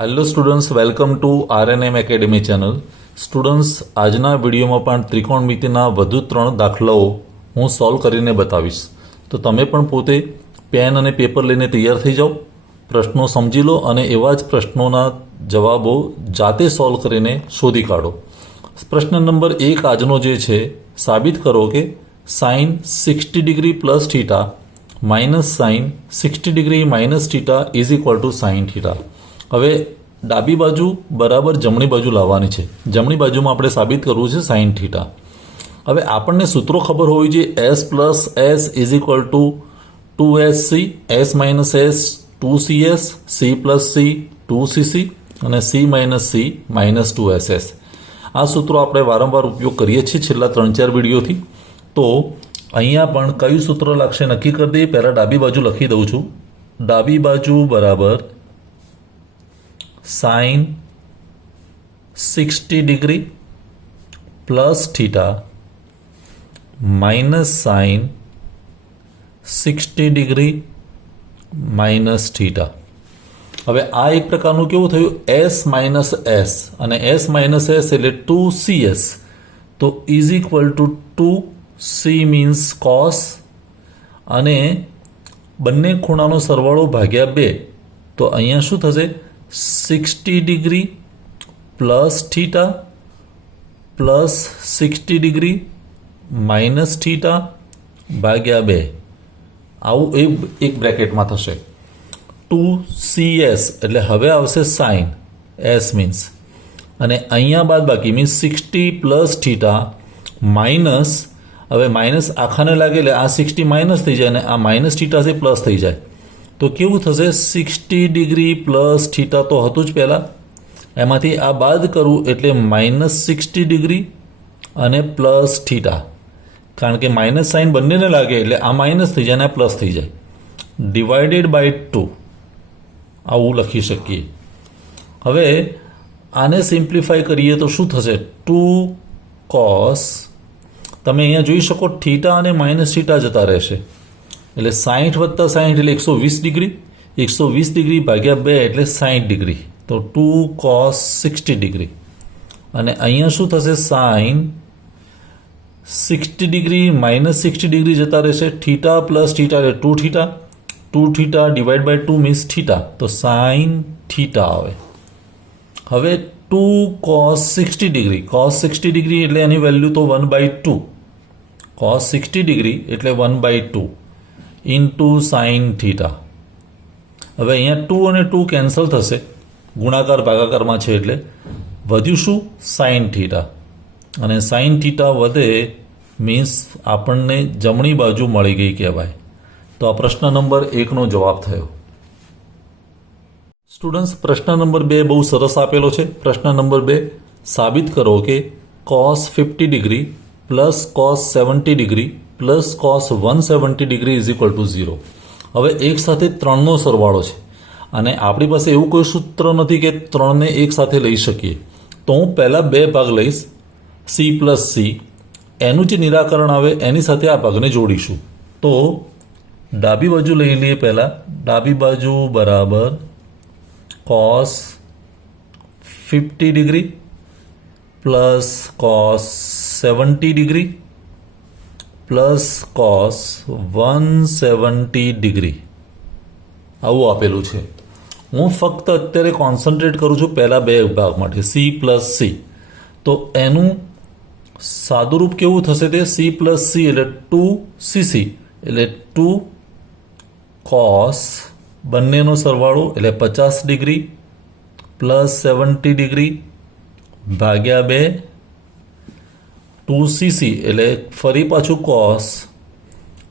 Hello students, welcome to RNM Academy channel. Students, આજના વિડીયોમાં પણ ત્રિકોણમિતિના વધુ 3 દાખલાઓ હું સોલ્વ કરીને બતાવીશ. તો તમે પણ પોતે પેન અને પેપર લઈને તૈયાર થઈ જાઓ, પ્રશ્નો સમજી લો અને એવા જ પ્રશ્નોના જવાબો જાતે સોલ્વ કરીને શોધી કાઢો. પ્રશ્ન નંબર 1 આજનો જે છે, સાબિત કરો કે sine 60 degree plus theta minus sine 60 degree minus theta is equal to sine theta. હવે ડાબી બાજુ બરાબર જમણી બાજુ લાવવાની છે. જમણી બાજુમાં આપણે સાબિત કરવું છે સાઇન થીટા. હવે આપણને સૂત્રો ખબર હોવી જોઈએ. S plus S is equal two 2SC, S minus S 2CS, C plus C 2CC અને C minus C minus 2SS. આ સૂત્રો આપણે વારંવાર ઉપયોગ કરીએ છીએ છેલ્લા 3-4 વિડીયોથી. તો અહીંયા પણ કયું સૂત્ર લાગશે નક્કી કરી દઈએ. પહેલાં ડાબી બાજુ લખી દઉં છું. ડાબી બાજુ બરાબર sine 60 degree plus theta minus sine 60 degree minus theta. હવે આ એક પ્રકારનું કેવું થયું, એસ માઇનસ એસ અને એસ માઇનસ એસ એટલે 2CS. તો is equal to 2C means cos અને બંને ખૂણાનો સરવાળો ભાગ્યા 2. તો અહીંયા શું થશે, 60 degree plus theta plus 60 degree minus theta ભાગ્યા 2. આવું એક બ્રેકેટમાં થશે. 2CS એટલે હવે આવશે સાઇન, એસ મીન્સ, અને અહીંયા બાદ બાકી મીન્સ 60 પ્લસ થીટા માઇનસ, હવે માઇનસ આખાને લાગે એટલે આ 60 માઇનસ થઈ જાય અને આ માઇનસ થીટા છે પ્લસ થઈ જાય. તો કેવું થશે, 60 ડિગ્રી પ્લસ થીટા તો હતું જ પહેલાં, એમાંથી આ બાદ કરું એટલે માઇનસ 60 ડિગ્રી અને પ્લસ થીટા, કારણ કે માઇનસ સાઇન બંનેને લાગે એટલે આ માઇનસ થઈ જાય અને આ પ્લસ થઈ જાય, ડિવાઇડેડ બાય 2. આવું લખી શકીએ. હવે આને સિમ્પ્લિફાય કરીએ તો શું થશે, 2 કોસ, તમે અહીંયા જોઈ શકો થીટા અને માઇનસ થીટા જતા રહેશે એટલે 60 વત્તા 60 એટલે 120 ડિગ્રી, 120 ડિગ્રી ભાગ્યા 2 એટલે 60 ડિગ્રી. તો 2 કોસ 60 ડિગ્રી અને અહીંયા શું થશે, સાઇન 60 ડિગ્રી માઇનસ 60 ડિગ્રી જતા રહેશે, થીટા પ્લસ થીટા એટલે 2 theta, 2 theta divide by 2 means theta, તો સાઇન થીટા આવે. હવે 2 કોસ 60 ડિગ્રી, કોસ 60 ડિગ્રી એટલે એની વેલ્યુ તો 1/2, કોસ 60 ડિગ્રી એટલે 1/2 ઇન્ટુ સાઇન થીટા. હવે અહીંયા 2 અને 2 કેન્સલ થશે, ગુણાકાર ભાગાકારમાં છે એટલે વધ્યું શું, સાઇન થીટા, અને સાઇન થીટા વધે મીન્સ આપણને જમણી બાજુ મળી ગઈ કહેવાય. તો આ પ્રશ્ન નંબર 1નો જવાબ થયો. સ્ટુડન્ટ્સ, પ્રશ્ન નંબર 2 બહુ સરસ આપેલો છે. પ્રશ્ન નંબર 2, સાબિત કરો કે cos 50 degree plus cos 70 degree plus cos 170 degree is equal two 0. હવે એક સાથે 3નો સરવાળો છે અને આપણી પાસે એવું કોઈ સૂત્ર નથી કે 3ને એક સાથે લઈ શકીએ. તો હું પહેલાં 2 ભાગ લઈશ, સી પ્લસ સી, એનું જે નિરાકરણ આવે એની સાથે આ ભાગને જોડીશું. તો ડાબી બાજુ લઈ લઈએ. પહેલાં ડાબી બાજુ બરાબર cos 50 degree plus cos 70 degree plus cos 170 degree આવું આપેલું છે. હું ફક્ત અત્યારે કોન્સન્ટ્રેટ કરું છું પહેલાં 2 ભાગ માટે, સી પ્લસ સી. તો એનું સાદુરૂપ કેવું થશે, તે સી પ્લસ સી એટલે 2CC એટલે 2 કોસ બંનેનો સરવાળો એટલે 50 ડિગ્રી પ્લસ 70 ડિગ્રી ભાગ્યા 2, 2CC એટલે ફરી પાછું કોસ,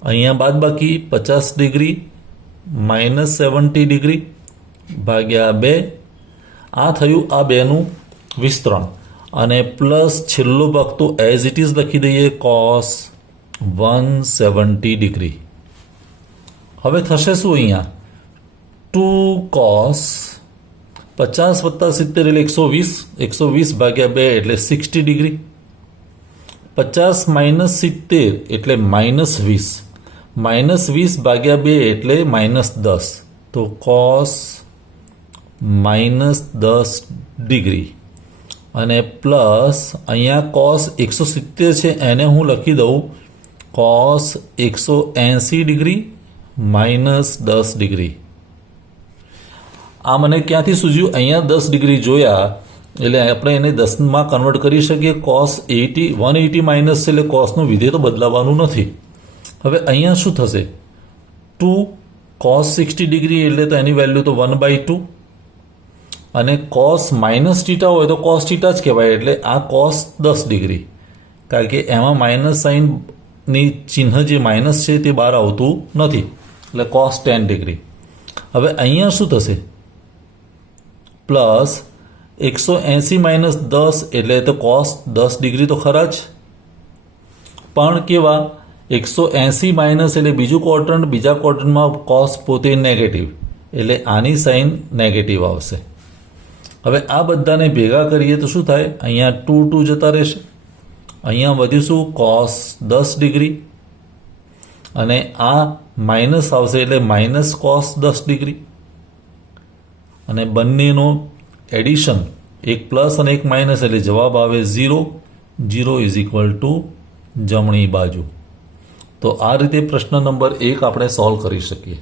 અહીંયા બાદ બાકી 50 ડિગ્રી માઇનસ 70 ડિગ્રી ભાગ્યા 2. આ થયું આ 2નું વિસ્તરણ અને પ્લસ છેલ્લો ભાગ તો એઝ ઇટ ઇઝ લખી દઈએ, કોસ 170 ડિગ્રી. હવે થશે શું, અહીંયા 2 કોસ 50 વત્તા 70 એટલે 120, 120 ભાગ્યા 2 એટલે 60 ડિગ્રી, 50 માઇનસ 70 એટલે માઇનસ 20, માઇનસ 20 ભાગ્યા 2 એટલે -10. તો કોસ -10 ડિગ્રી અને પ્લસ અહીંયા cos 170 છે એને હું લખી દઉં cos 180 ડિગ્રી -10 ડિગ્રી. આ મને ક્યાંથી સૂઝ્યું? અહીંયા 10 ડિગ્રી જોયા એટલે આપણે એને 10માં કન્વર્ટ કરી શકીએ. cos 180 માઇનસ છે એટલે cosનું વિધેય તો બદલાવાનું નથી. હવે અહીંયા શું થશે? 2 cos 60 ડિગ્રી એટલે તો એની વેલ્યુ તો 1/2 અને cos માઇનસ થીટા હોય તો cos થીટા જ કહેવાય એટલે આ cos 10 ડિગ્રી કારણ કે એમાં માઇનસ સાઇનની ચિહ્ન જે માઇનસ છે તે બહાર આવતું નથી એટલે cos 10 ડિગ્રી. હવે અહીંયા શું થશે? પ્લસ 180 માઇનસ 10 એટલે તો cos 10 ડિગ્રી તો ખરા જ, પણ કેવા 180 માઇનસ એટલે બીજું ક્વોડ્રન્ટ, બીજા ક્વોડ્રન્ટમાં cos પોતે નેગેટિવ એટલે આની સાઇન નેગેટિવ આવશે. હવે આ બધાને ભેગા કરીએ તો શું થાય? અહીંયા 2 જતા રહેશે, અહીંયા વધીશું cos 10 ડિગ્રી અને આ માઇનસ આવશે એટલે માઇનસ cos 10 ડિગ્રી અને બંનેનો એડિશન એક પ્લસ અને એક માઇનસ એટલે જવાબ આવે 0. 0 ઇઝ ઇક્વલ ટુ જમણી બાજુ. તો આ રીતે પ્રશ્ન નંબર 1 આપણે સોલ્વ કરી શકીએ.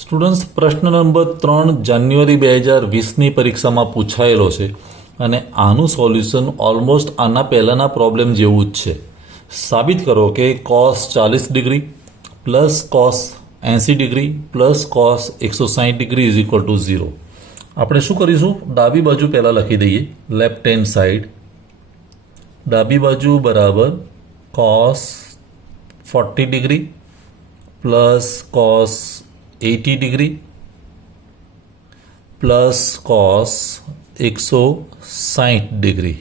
સ્ટુડન્ટ્સ, પ્રશ્ન નંબર 3 જાન્યુઆરી 2020ની પરીક્ષામાં પૂછાયેલો છે અને આનું સોલ્યુશન ઓલમોસ્ટ આના પહેલાંના પ્રોબ્લેમ જેવું જ છે. સાબિત કરો કે cos 40 degree plus cos 80 degree plus cos 160 degree is equal two 0. આપણે શું કરીશું? ડાબી બાજુ પહેલાં લખી દઈએ, લેફ્ટ હેન્ડ સાઈડ. ડાબી બાજુ બરાબર cos 40 degree plus cos 80 degree plus cos 160 degree.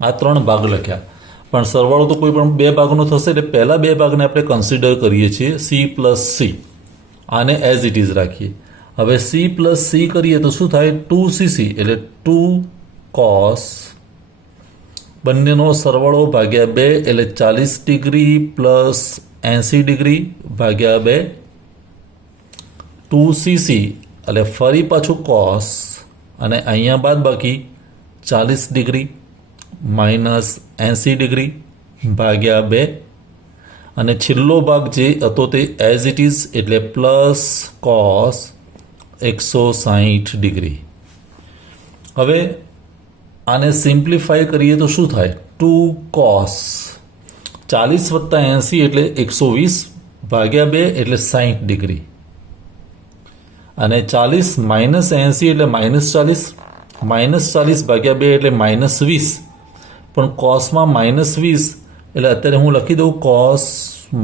આ 3 ભાગ લખ્યા, પણ સરવાળો તો કોઈ પણ 2 ભાગનો થશે એટલે પહેલા 2 ભાગને આપણે કન્સિડર કરીએ છીએ C પ્લસ C. આને એઝ ઇટ ઇઝ રાખીએ. હવે C પ્લસ C કરીએ તો શું થાય? 2cc એટલે 2 cos બંનેનો સરવાળો ભાગ્યા 2 એટલે 40 ડિગ્રી પ્લસ 80 ડિગ્રી ભાગ્યા 2 2cc એટલે ફરી પાછું cos અને અહીંયા બાદ બાકી 40 ડિગ્રી માઇનસ 80 ડિગ્રી ભાગ્યા 2 અને છેલ્લો ભાગ જે હતો તે એઝ ઇટ ઇઝ એટલે પ્લસ cos 160 ડિગ્રી. હવે આને સિમ્પ્લિફાય કરીએ તો શું થાય? 2 cos 40 વત્તા 80 એટલે 120 ભાગ્યા 2 એટલે 60 ડિગ્રી અને 40 માઇનસ 80 એટલે -40 ભાગ્યા 2 એટલે -20 પણ કોસમાં -20 એટલે અત્યારે હું લખી દઉં cos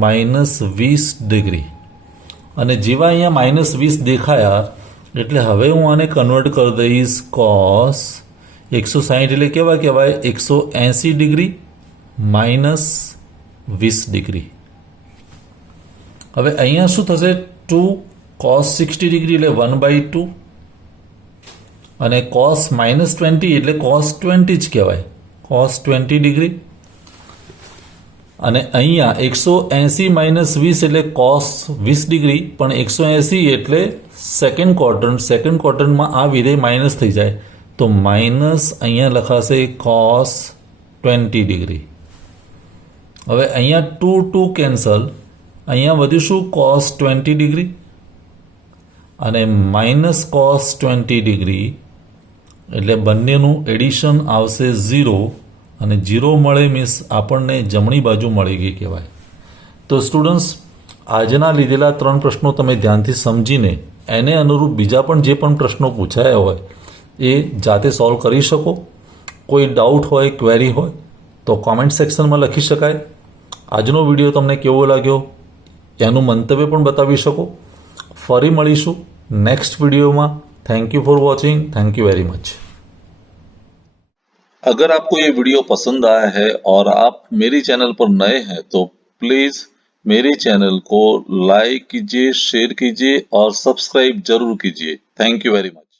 -20 ડિગ્રી અને જેવા અહીંયા -20 દેખાયા એટલે હવે હું આને કન્વર્ટ કરી દઈશ cos 160 એટલે કેવા કહેવાય? 180 ડિગ્રી માઇનસ 20 ડિગ્રી. હવે અહીંયા શું થશે? 2 cos 60 ડિગ્રી એટલે 1/2 અને cos -20 એટલે cos 20 જ કહેવાય, cos 20 ડિગ્રી અને અહીંયા 180 માઇનસ 20 એટલે cos 20 ડિગ્રી પણ 180 એટલે સેકન્ડ ક્વોડ્રન્ટમાં આ વિધેય માઇનસ થઈ જાય તો માઇનસ અહીંયા લખાશે cos 20 ડિગ્રી. હવે અહીંયા 2 કેન્સલ, અહીંયા વધીશું cos 20 ડિગ્રી અને માઇનસ cos 20 ડિગ્રી એટલે બંનેનું એડિશન આવશે 0 અને 0 મળે મીન્સ આપણને જમણી બાજુ મળી ગઈ કહેવાય. તો સ્ટુડન્ટ્સ, આજના લીધેલા 3 પ્રશ્નો તમે ધ્યાનથી સમજીને એને અનુરૂપ બીજા પણ જે પણ પ્રશ્નો પૂછાયા હોય એ જાતે સોલ્વ કરી શકો. કોઈ ડાઉટ હોય, ક્વેરી હોય તો કોમેન્ટ સેક્શનમાં લખી શકાય. આજનો વિડીયો તમને કેવો લાગ્યો એનું મંતવ્ય પણ બતાવી શકો. ફરી મળીશું नेक्स्ट वीडियो में. Thank you for watching. Thank you very much. अगर आपको ये वीडियो पसंद आया है और आप मेरी चैनल पर नए हैं तो प्लीज मेरे चैनल को लाइक कीजिए, शेयर कीजिए और सब्सक्राइब जरूर कीजिए. Thank you very much.